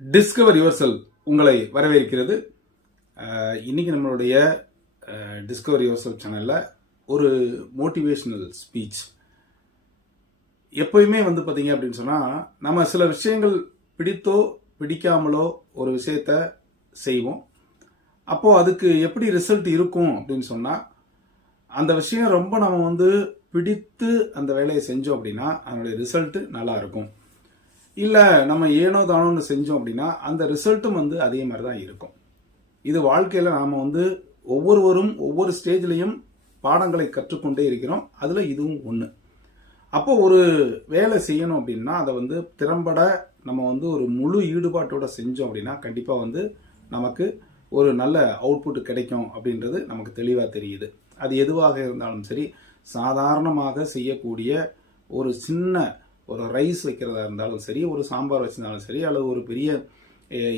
Discover your செல் உங்களை வரவேற்கிறது. இன்றைக்கி இன்னைக்கு நம்மளுடைய டிஸ்கவர் யுவர் செல் சேனலில் ஒரு மோட்டிவேஷ்னல் ஸ்பீச் எப்பயுமே வந்து பார்த்தீங்க அப்படின்னு சொன்னால் நம்ம சில விஷயங்கள் பிடித்தோ பிடிக்காமலோ ஒரு விஷயத்த செய்வோம். அப்போது அதுக்கு எப்படி ரிசல்ட் இருக்கும் அப்படின்னு சொன்னால் அந்த விஷயம் ரொம்ப நம்ம வந்து பிடித்து அந்த வேலையை செஞ்சோம் அப்படின்னா அதனுடைய ரிசல்ட்டு நல்லா இருக்கும். இல்லை நம்ம ஏனோ தானோன்னு செஞ்சோம் அப்படின்னா அந்த ரிசல்ட்டும் வந்து அதே மாதிரி தான் இருக்கும். இது வாழ்க்கையில் நாம் வந்து ஒவ்வொருவரும் ஒவ்வொரு ஸ்டேஜ்லேயும் பாடங்களை கற்றுக்கொண்டே இருக்கிறோம். அதில் இதுவும் ஒன்று அப்போ ஒரு வேலை செய்யணும் அப்படின்னா அதை வந்து திறம்பட நம்ம வந்து ஒரு முழு ஈடுபாட்டோட செஞ்சோம் அப்படின்னா கண்டிப்பாக வந்து நமக்கு ஒரு நல்ல அவுட்புட் கிடைக்கும் அப்படின்றது நமக்கு தெளிவாக தெரியுது. அது எதுவாக இருந்தாலும் சரி சாதாரணமாக செய்யக்கூடிய ஒரு சின்ன ஒரு ரைஸ் வைக்கிறதா இருந்தாலும் சரி ஒரு சாம்பார் வச்சிருந்தாலும் சரி அல்லது ஒரு பெரிய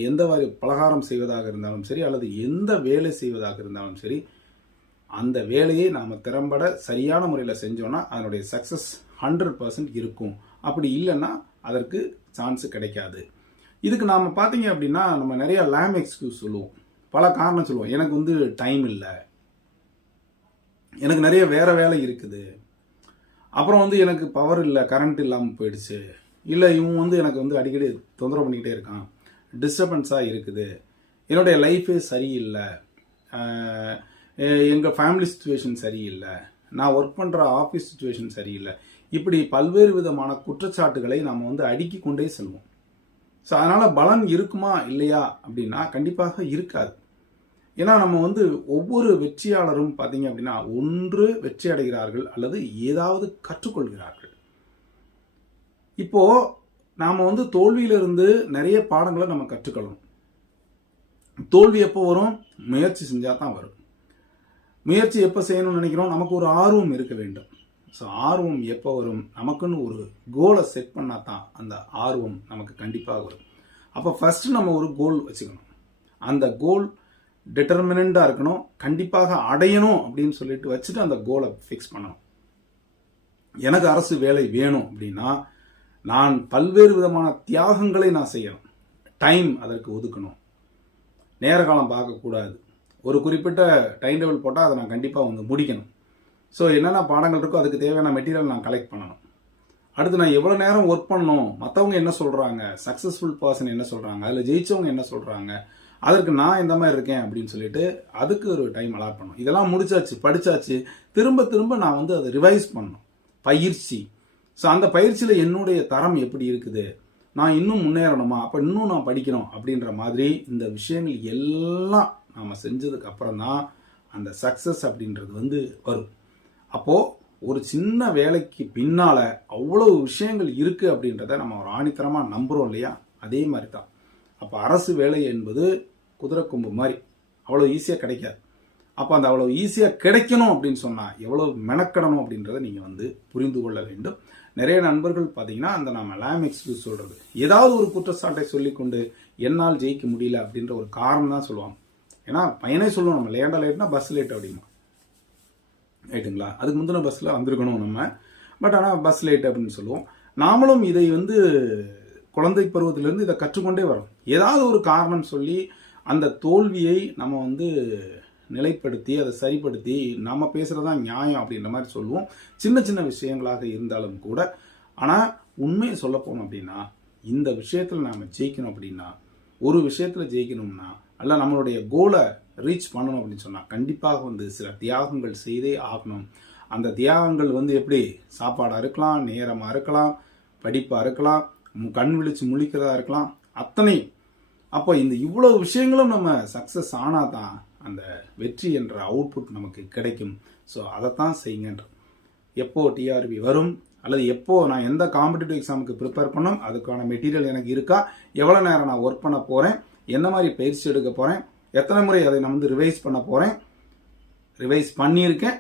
எந்த மாதிரி பலகாரம் செய்வதாக இருந்தாலும் சரி அல்லது எந்த வேலை செய்வதாக இருந்தாலும் சரி அந்த வேலையை நாம் திறம்பட சரியான முறையில் செஞ்சோன்னா அதனுடைய சக்ஸஸ் ஹண்ட்ரட் பர்சன்ட் இருக்கும். அப்படி இல்லைன்னா அதற்கு சான்ஸ் கிடைக்காது. இதுக்கு நாம் பார்த்தீங்க அப்படின்னா நம்ம நிறைய லேம் எக்ஸ்கியூஸ் சொல்லுவோம். பல காரணம் சொல்லுவோம். எனக்கு வந்து டைம் இல்லை. எனக்கு நிறைய வேறு வேலை இருக்குது. அப்புறம் வந்து எனக்கு பவர் இல்லை கரண்ட் இல்லாமல் போயிடுச்சு. இல்லை இவன் வந்து எனக்கு வந்து அடிக்கடி தொந்தரவு பண்ணிக்கிட்டே இருக்கான். டிஸ்டர்பன்ஸாக இருக்குது. என்னுடைய லைஃபே சரியில்லை. எங்கள் ஃபேமிலி சுச்சுவேஷன் சரியில்லை. நான் ஒர்க் பண்ணுற ஆஃபீஸ் சுச்சுவேஷன் சரியில்லை. இப்படி பல்வேறு விதமான குற்றச்சாட்டுகளை நாம் வந்து அடுக்கி கொண்டே செல்வோம். ஸோ அதனால் பலன் இருக்குமா இல்லையா அப்படின்னா கண்டிப்பாக இருக்காது. ஏன்னா நம்ம வந்து ஒவ்வொரு வெற்றியாளரும் பார்த்தீங்க அப்படின்னா ஒன்று வெற்றி அடைகிறார்கள் அல்லது ஏதாவது கற்றுக்கொள்கிறார்கள். இப்போ நாம் வந்து தோல்வியிலிருந்து நிறைய பாடங்களை நம்ம கற்றுக்கொள்ளணும். தோல்வி எப்போ வரும்? முயற்சி செஞ்சால் தான் வரும். முயற்சி எப்போ செய்யணும்னு நினைக்கிறோம்? நமக்கு ஒரு ஆர்வம் இருக்க வேண்டும். ஸோ ஆர்வம் எப்போ வரும்? நமக்குன்னு ஒரு கோலை செட் பண்ணால் தான் அந்த ஆர்வம் நமக்கு கண்டிப்பாக வரும். அப்போ ஃபஸ்ட்டு நம்ம ஒரு கோல் வச்சுக்கணும். அந்த கோல் டிட்டர்மினண்டாக இருக்கணும் கண்டிப்பாக அடையணும் அப்படின்னு சொல்லிட்டு வச்சுட்டு அந்த கோலை ஃபிக்ஸ் பண்ணணும். எனக்கு அரசு வேலை வேணும் அப்படின்னா நான் பல்வேறு விதமான தியாகங்களை நான் செய்யணும். டைம் அதற்கு ஒதுக்கணும். நேர காலம் பார்க்கக்கூடாது. ஒரு குறிப்பிட்ட டைம் டேபிள் போட்டால் அதை நான் கண்டிப்பாக வந்து முடிக்கணும். ஸோ என்னென்ன பாடங்கள் இருக்கோ அதுக்கு தேவையான மெட்டீரியல் நான் கலெக்ட் பண்ணணும். அடுத்து நான் எவ்வளோ நேரம் ஒர்க் பண்ணணும்? மற்றவங்க என்ன சொல்கிறாங்க சக்ஸஸ்ஃபுல் பர்சன் என்ன சொல்கிறாங்க அதில் ஜெயிச்சவங்க என்ன சொல்கிறாங்க அதற்கு நான் இந்த மாதிரி இருக்கேன் அப்படின்னு சொல்லிட்டு அதுக்கு ஒரு டைம் அலாட் பண்ணணும். இதெல்லாம் முடிச்சாச்சு படித்தாச்சு திரும்ப திரும்ப நான் வந்து அதை ரிவைஸ் பண்ணணும். பயிற்சி. ஸோ அந்த பயிற்சியில் என்னுடைய தரம் எப்படி இருக்குது? நான் இன்னும் முன்னேறணுமா? அப்போ இன்னும் நான் படிக்கணும் அப்படின்ற மாதிரி இந்த விஷயங்கள் எல்லாம் நாம் செஞ்சதுக்கு அப்புறம் தான் அந்த சக்ஸஸ் அப்படின்றது வந்து வரும். அப்போது ஒரு சின்ன வேலைக்கு பின்னால் அவ்வளவு விஷயங்கள் இருக்குது அப்படின்றத நம்ம ஒரு ஆணித்தரமாக நம்புகிறோம் இல்லையா? அதே மாதிரி தான். அப்போ அரசு வேலை என்பது குதிரை கொம்பு மாதிரி. அவ்வளோ ஈஸியாக கிடைக்காது. அப்போ அந்த அவ்வளோ ஈஸியாக கிடைக்கணும் அப்படின்னு சொன்னால் எவ்வளோ மெனக்கடணும் அப்படின்றத நீங்கள் வந்து புரிந்து கொள்ள வேண்டும். நிறைய நண்பர்கள் பார்த்தீங்கன்னா அந்த நம்ம லேம் எக்ஸ்கியூஸ் சொல்கிறது ஏதாவது ஒரு குற்றச்சாட்டை சொல்லிக்கொண்டு என்னால் ஜெயிக்க முடியல அப்படின்ற ஒரு காரணம் தான் சொல்லுவாங்க. ஏன்னா பையனே சொல்லுவோம் நம்ம லேண்டா லேட்னா பஸ் லேட் அப்படிமா. ரைட்டுங்களா அதுக்கு முந்தின பஸ்ஸில் வந்திருக்கணும் நம்ம. பட் ஆனால் பஸ் லேட் அப்படின்னு சொல்லுவோம். நாமளும் இதை வந்து குழந்தை பருவத்திலேருந்து இதை கற்றுக்கொண்டே வரோம் ஏதாவது ஒரு காரணம் சொல்லி அந்த தோல்வியை நம்ம வந்து நிலைப்படுத்தி அதை சரிப்படுத்தி நம்ம பேசுகிறதா நியாயம் அப்படின்ற மாதிரி சொல்லுவோம். சின்ன சின்ன விஷயங்களாக இருந்தாலும் கூட ஆனால் உண்மையை சொல்ல போனோம் அப்படின்னா இந்த விஷயத்தில் நாம் ஜெயிக்கணும் அப்படின்னா ஒரு விஷயத்தில் ஜெயிக்கணும்னா அல்ல நம்மளுடைய கோலை ரீச் பண்ணணும் அப்படின்னு சொன்னால் கண்டிப்பாக வந்து சில தியாகங்கள் செய்தே ஆகணும். அந்த தியாகங்கள் வந்து எப்படி? சாப்பாடாக இருக்கலாம் நேரமாக இருக்கலாம் படிப்பாக இருக்கலாம் கண் விழிச்சு முழிக்கிறதா இருக்கலாம் அத்தனை அப்போ இந்த இவ்வளவு விஷயங்களும் நம்ம சக்ஸஸ் ஆனால் தான் அந்த வெற்றி என்ற அவுட்புட் நமக்கு கிடைக்கும். ஸோ அதைத்தான் செய்யுங்கன்ற. எப்போ டிஆர்பி வரும் அல்லது எப்போ நான் எந்த காம்படிட்டிவ் எக்ஸாமுக்கு ப்ரிப்பேர் பண்ணோம் அதுக்கான மெட்டீரியல் எனக்கு இருக்கா எவ்வளோ நேரம் நான் ஒர்க் பண்ண போகிறேன் என்ன மாதிரி பயிற்சி எடுக்க போகிறேன் எத்தனை முறை அதை நான் வந்து ரிவைஸ் பண்ண போகிறேன் ரிவைஸ் பண்ணியிருக்கேன்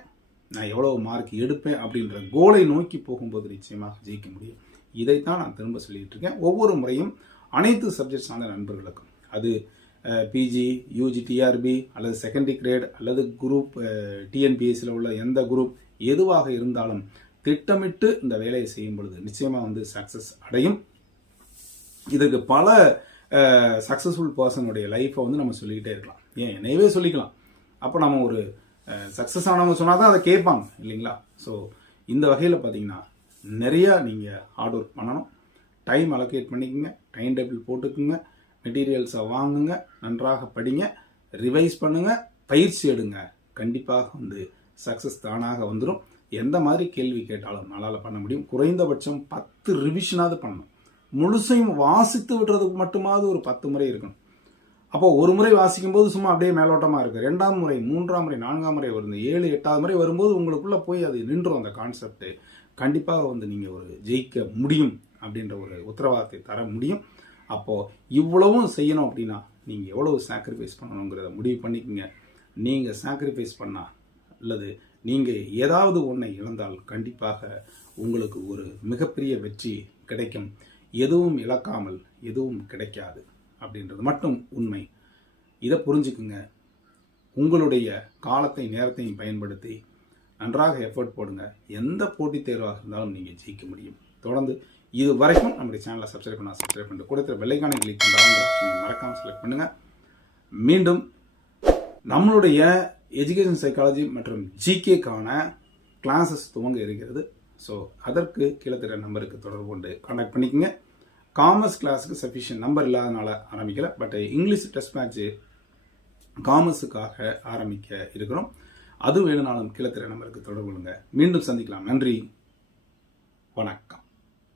நான் எவ்வளோ மார்க் எடுப்பேன் அப்படின்ற கோலை நோக்கி போகும்போது நிச்சயமாக ஜெயிக்க முடியும். இதைத்தான் நான் திரும்ப சொல்லிகிட்டு இருக்கேன். ஒவ்வொரு முறையும் அனைத்து சப்ஜெக்ட் சார்ந்த நண்பர்களுக்கும். அது பிஜி யூஜி டிஆர்பி அல்லது செகண்டரி கிரேட் அல்லது குரூப் டிஎன்பிஎஸ்சியில் உள்ள எந்த குரூப் எதுவாக இருந்தாலும் திட்டமிட்டு இந்த வேலையை செய்யும் பொழுது நிச்சயமாக வந்து சக்ஸஸ் அடையும். இதற்கு பல சக்ஸஸ்ஃபுல் பர்சனுடைய லைஃப்பை வந்து நம்ம சொல்லிக்கிட்டே இருக்கலாம். ஏன்? என்னையவே சொல்லிக்கலாம். அப்போ நம்ம ஒரு சக்ஸஸ் ஆனவங்க சொன்னால் தான் அதை கேட்பாங்க இல்லைங்களா? ஸோ இந்த வகையில் பார்த்தீங்கன்னா நிறையா நீங்கள் ஹார்ட் ஒர்க் பண்ணணும். டைம் அலோகேட் பண்ணிக்கோங்க. டைம் டேபிள் போட்டுக்குங்க மெட்டீரியல்ஸை வாங்குங்க. நன்றாக படிங்க. ரிவைஸ் பண்ணுங்கள் பயிற்சி எடுங்க. கண்டிப்பாக வந்து சக்ஸஸ் தானாக வந்துடும் எந்த மாதிரி கேள்வி கேட்டாலும் நம்மளால் பண்ண முடியும். குறைந்தபட்சம் பத்து ரிவிஷனாவது பண்ணணும். முழுசையும் வாசித்து விடுறதுக்கு மட்டுமாவது ஒரு பத்து முறை இருக்கணும். அப்போ ஒரு முறை வாசிக்கும் போது சும்மா அப்படியே மேலோட்டமாக இருக்கு. ரெண்டாம் முறை மூன்றாம் முறை நான்காம் முறை வருது. ஏழு எட்டாவது முறை வரும்போது உங்களுக்குள்ள போய் அது நின்றும் அந்த கான்செப்ட் கண்டிப்பாக வந்து நீங்கள் ஒரு ஜெயிக்க முடியும் அப்படின்ற ஒரு உத்தரவாதத்தை தர முடியும். அப்போ இவ்வளவும் செய்யணும் அப்படின்னா நீங்கள் எவ்வளவு சாக்ரிஃபைஸ் பண்ணணுங்கிறத முடிவு பண்ணிக்கோங்க. நீங்கள் சாக்ரிஃபைஸ் பண்ணா அல்லது நீங்கள் ஏதாவது ஒன்றை இழந்தால் கண்டிப்பாக உங்களுக்கு ஒரு மிகப்பெரிய வெற்றி கிடைக்கும். எதுவும் இழக்காமல் எதுவும் கிடைக்காது. அப்படின்றது மட்டும் உண்மை. இதை புரிஞ்சுக்குங்க. உங்களுடைய காலத்தை நேரத்தையும் பயன்படுத்தி நன்றாக எஃபர்ட் போடுங்க. எந்த போட்டித் தேர்வாக இருந்தாலும் நீங்கள் ஜெயிக்க முடியும். தொடர்ந்து இது வரைக்கும் நம்முடைய சேனலை சப்ஸ்கிரைப் பண்ணா சப்ஸ்கிரைப் பண்ணிட்டு கொடுத்துற வெள்ளைக்கான கிளிக் பண்ணுறாங்க மறக்காமல் செலக்ட் பண்ணுங்கள் மீண்டும் நம்மளுடைய எஜுகேஷன் சைக்காலஜி மற்றும் ஜிகேக்கான கிளாஸஸ் துவங்க இருக்கிறது. ஸோ அதற்கு கீழே தெரிய நம்பருக்கு தொடர்பு கொண்டு கான்டாக்ட் பண்ணிக்கோங்க. காமர்ஸ் கிளாஸுக்கு சஃபிஷியன்ட் நம்பர் இல்லாதனால ஆரம்பிக்கல பட் இங்கிலீஷ் டெஸ்ட் மேட்ச்சு காமர்ஸுக்காக ஆரம்பிக்க இருக்கிறோம். அது வேணும்னாலும் கீழே நம்பருக்கு தொடர்பு கொள்ளுங்க. மீண்டும் சந்திக்கலாம். நன்றி. வணக்கம்.